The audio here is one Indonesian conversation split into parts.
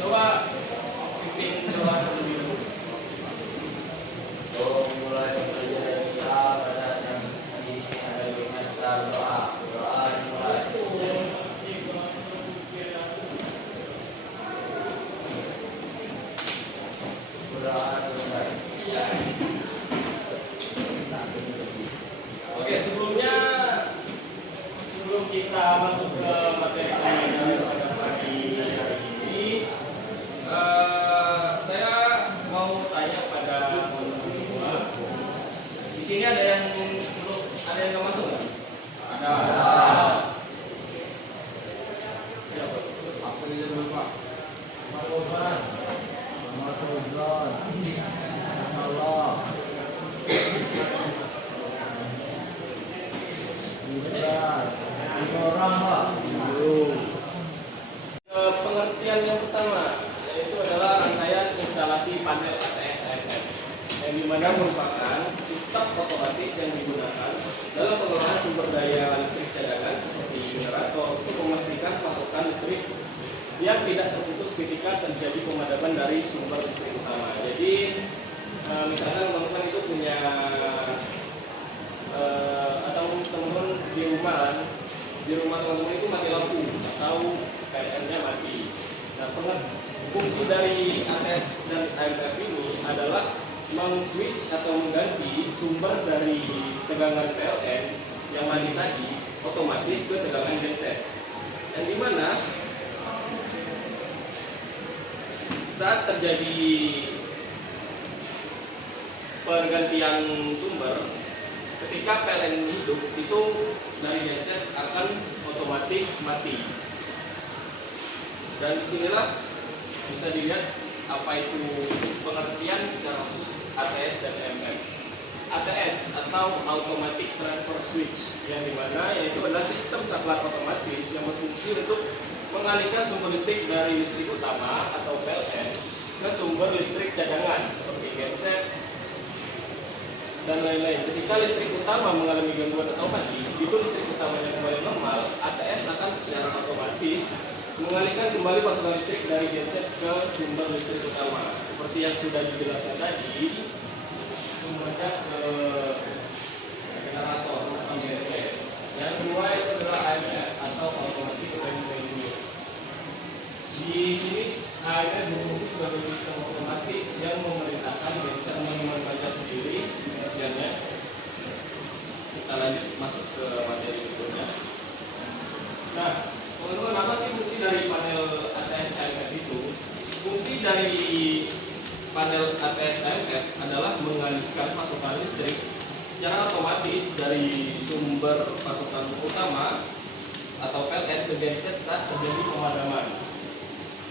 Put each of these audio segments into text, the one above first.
Coba bikin doa terlebih dahulu. Mulai bekerja dari A pada yang ini ada ingat doa dimulai. Doa selesai. Oke, sebelum kita masuk ke materi pelajaran pada pagi hari ini, saya mau tanya pada teman-teman semua. Di sini ada yang nggak masuk nggak? Ada. Siapa? Aku ini dulu Pak. Allah. Orang Pak. Pengertian yang pertama yaitu adalah rangkaian instalasi panel ATS AFF yang dimana merupakan sistem otomatis yang digunakan dalam pengolahan sumber daya listrik cadangan seperti generator untuk memastikan pasokan listrik yang tidak terputus ketika terjadi pemadaman dari sumber listrik utama. Jadi misalkan teman-teman itu punya atau teman-teman di rumah teman-teman itu mati lampu atau PLN-nya mati. Nah, fungsi dari ATS dan AFF ini adalah meng-switch atau mengganti sumber dari tegangan PLN yang mati tadi otomatis ke tegangan genset. Yang dimana saat terjadi pergantian sumber, ketika PLN hidup itu dari genset akan otomatis mati. Dan disinilah bisa dilihat apa itu pengertian secara khusus ATS dan AMF. ATS atau Automatic Transfer Switch, yang dimana yaitu adalah sistem saklar otomatis yang berfungsi untuk mengalihkan sumber listrik dari listrik utama atau PLN ke sumber listrik cadangan seperti genset dan lain-lain. Ketika listrik utama mengalami gangguan atau mati, itu listrik utamanya kembali normal, ATS akan secara otomatis mengalihkan kembali pasokan listrik dari genset ke sumber listrik utama. Seperti yang sudah dijelaskan tadi, menghadap ke generator atau genset. Yang kedua itu adalah AMF atau Automatic Transfer Unit. Di sini AMF berfungsi sebagai sistem otomatis yang memerintahkan genset memanfaatnya sendiri pengertiannya. Kita lanjut masuk ke materi berikutnya. Nah, teman-teman, apa sih fungsi dari panel ATS AMF itu? Fungsi dari panel ATS AMF adalah mengalihkan pasokan listrik secara otomatis dari sumber pasokan utama atau PLN ke genset saat terjadi pemadaman,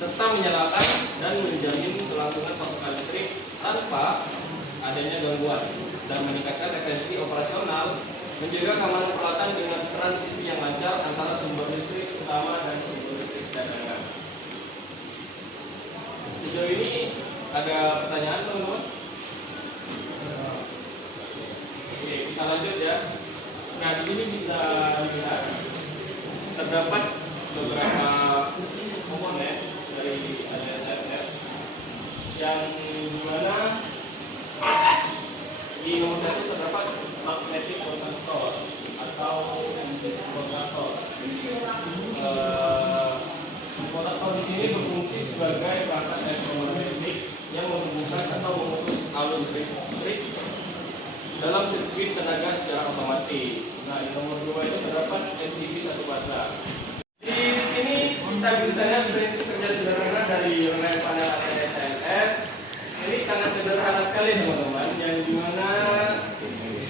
serta menyalakan dan menjamin kelangsungan pasokan listrik tanpa adanya gangguan dan meningkatkan efisiensi operasional, menjaga keamanan peralatan dengan transisi yang lancar antara sumber listrik utama dan sumber listrik cadangan. Sejauh ini ada pertanyaan, teman-teman? Oke, kita lanjut ya. Nah, di sini bisa dilihat terdapat beberapa komponen dari ATS AFF yang dimana di nomor satu terdapat magnetic kontaktor atau kontaktor. Kontaktor di sini berfungsi sebagai perangkat elektromagnetik yang menghubungkan atau memutus arus listrik dalam sirkuit tenaga secara otomatis. Nah, di nomor 2 itu terdapat MCB satu fasa. Di sini kita bisa lihat prinsip kerja sederhana dari rangkaian panel ATS AFF. Ini sangat sederhana sekali, teman-teman, yang dimana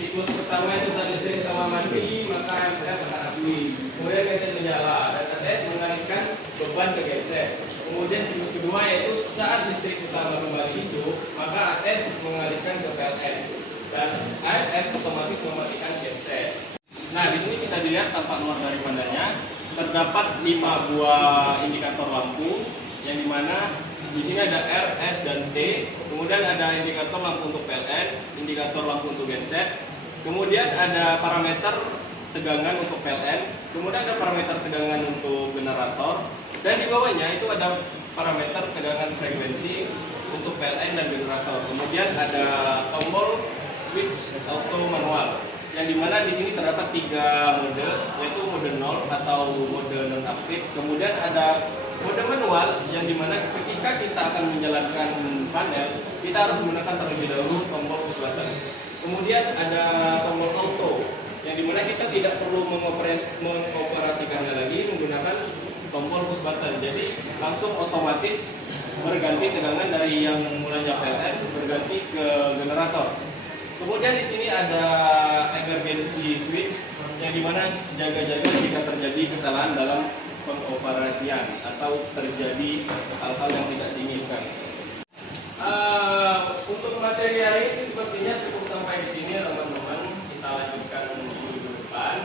siklus pertama itu saat listrik utama mati, maka AMF akan akui. Kemudian genset menyala dan ATS mengalihkan beban ke genset. Kemudian siklus kedua yaitu saat listrik utama kembali hidup, maka ATS mengalihkan ke PLN dan AMF otomatis mematikan genset. Nah, di sini bisa dilihat tampak luar dari panelnya terdapat 5 buah indikator lampu, yang dimana di sini ada R, S, dan T. Kemudian ada indikator lampu untuk PLN, indikator lampu untuk genset. Kemudian ada parameter tegangan untuk PLN, Kemudian ada parameter tegangan untuk generator, dan di bawahnya itu ada parameter tegangan frekuensi untuk PLN dan generator. Kemudian ada tombol switch auto manual, yang dimana di sini terdapat 3 mode, yaitu mode 0 atau mode non aktif. Kemudian ada mode manual, yang dimana ketika kita akan menjalankan panel, kita harus menggunakan terlebih dahulu tombol push button. Kemudian ada tombol auto, yang dimana kita tidak perlu mengoperasikannya lagi menggunakan tombol push button. Jadi langsung otomatis berganti tegangan dari yang mulanya PLN berganti ke generator. Kemudian di sini ada emergency switch, yang dimana jaga-jaga jika terjadi kesalahan dalam pengoperasian atau terjadi hal-hal yang tidak diinginkan. Untuk materi hari ini sepertinya cukup sampai di sini teman-teman. Kita lanjutkan minggu depan.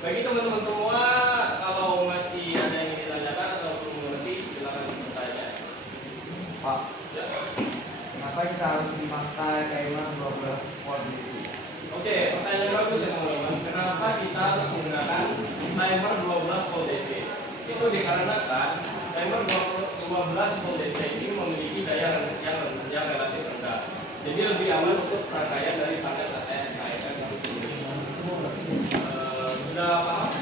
Bagi teman-teman semua, kalau masih ada yang ingin ditanyakan atau belum mengerti, silakan bertanya. Pak, Ya. kenapa kita harus memakai timer 12 volt DC? Oke, pertanyaan bagus ya teman-teman. Kenapa kita harus menggunakan timer 12 volt DC? Itu dikarenakan timer 12 volt DC ini memiliki daya yang relatif rendah. Jadi lebih aman untuk rangkaian dari panel ATS KFM itu sendiri. Sudah paham?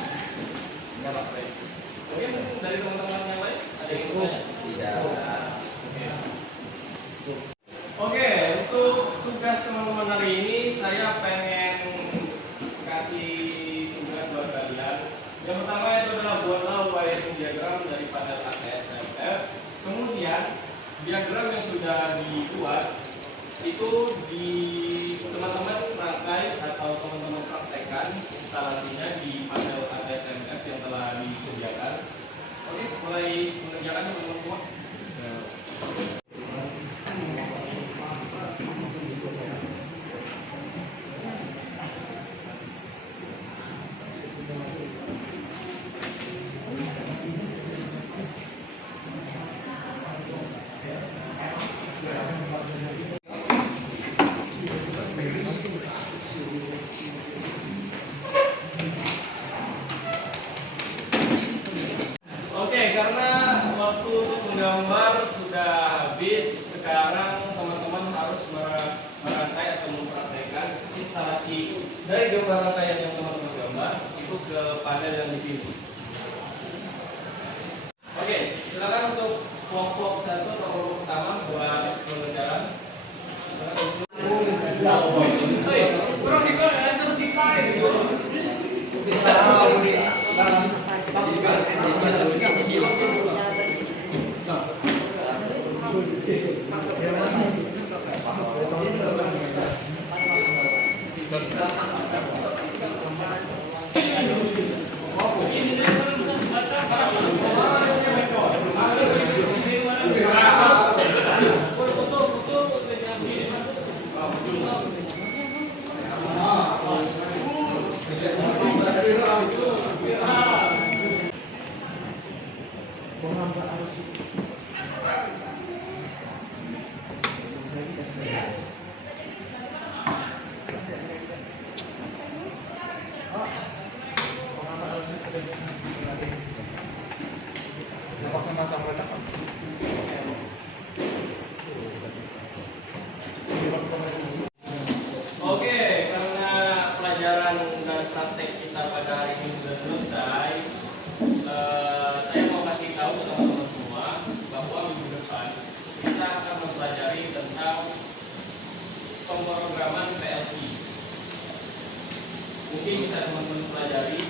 Ya Pak. Baik. Mungkin dari teman-teman yang lain ada yang ingin bertanya? Tidak. Oke, untuk tugas teman-teman hari ini saya pengen kasih tugas buat kalian. Yang pertama itu adalah buatlah wiring diagram dari panel ATS-MF. Kemudian diagram yang sudah dibuat itu di teman-teman rangkai atau teman-teman praktekkan instalasinya di panel ATS-MF yang telah disediakan. Oke, mulai mengerjakan teman-teman semua. Oke, karena waktu untuk menggambar sudah habis, sekarang teman-teman harus merangkai atau mempraktekkan instalasi dari gambar rangkaian yang teman-teman gambar itu ke panel yang di sini. Oke, silakan untuk kelompok 1 atau kelompok pertama buat pengerjaan. Oke, karena pelajaran dan praktek kita pada hari ini sudah selesai, saya mau kasih tahu ke teman-teman semua bahwa minggu depan kita akan mempelajari tentang pemrograman PLC. Mungkin bisa teman-teman pelajari.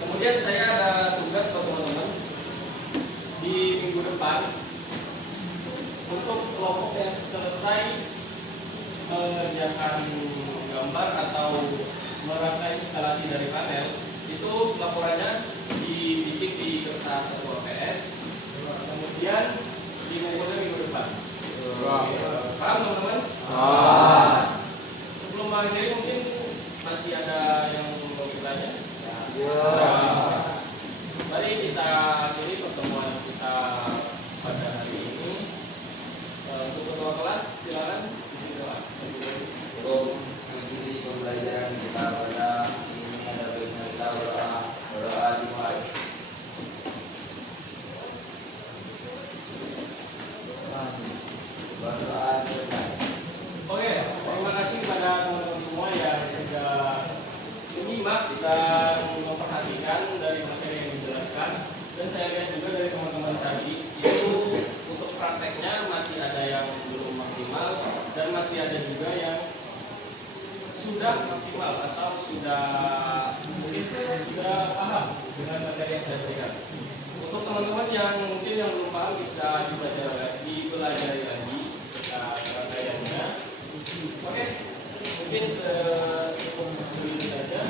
Kemudian saya ada tugas buat teman-teman di minggu depan untuk kelompok yang selesai mengerjakan gambar atau merangkai instalasi dari panel, itu laporannya dibikin di kertas atau PS, kemudian dikumpulkan minggu depan. Paham teman-teman? Sebelum akhir mungkin masih ada yang mau bertanya? Mari kita akhiri pertemuan kita pada hari ini. Untuk ketua kelas silakan. Untuk mengakhiri pembelajaran kita pada sedang memperhatikan dari materi yang dijelaskan, dan saya lihat juga dari teman-teman tadi itu untuk prakteknya masih ada yang belum maksimal dan masih ada juga yang sudah maksimal atau sudah mungkin sudah paham dengan materi yang saya berikan. Untuk teman-teman yang mungkin yang belum paham bisa dipelajari lagi rangkaiannya. Oke, mungkin segitu saja.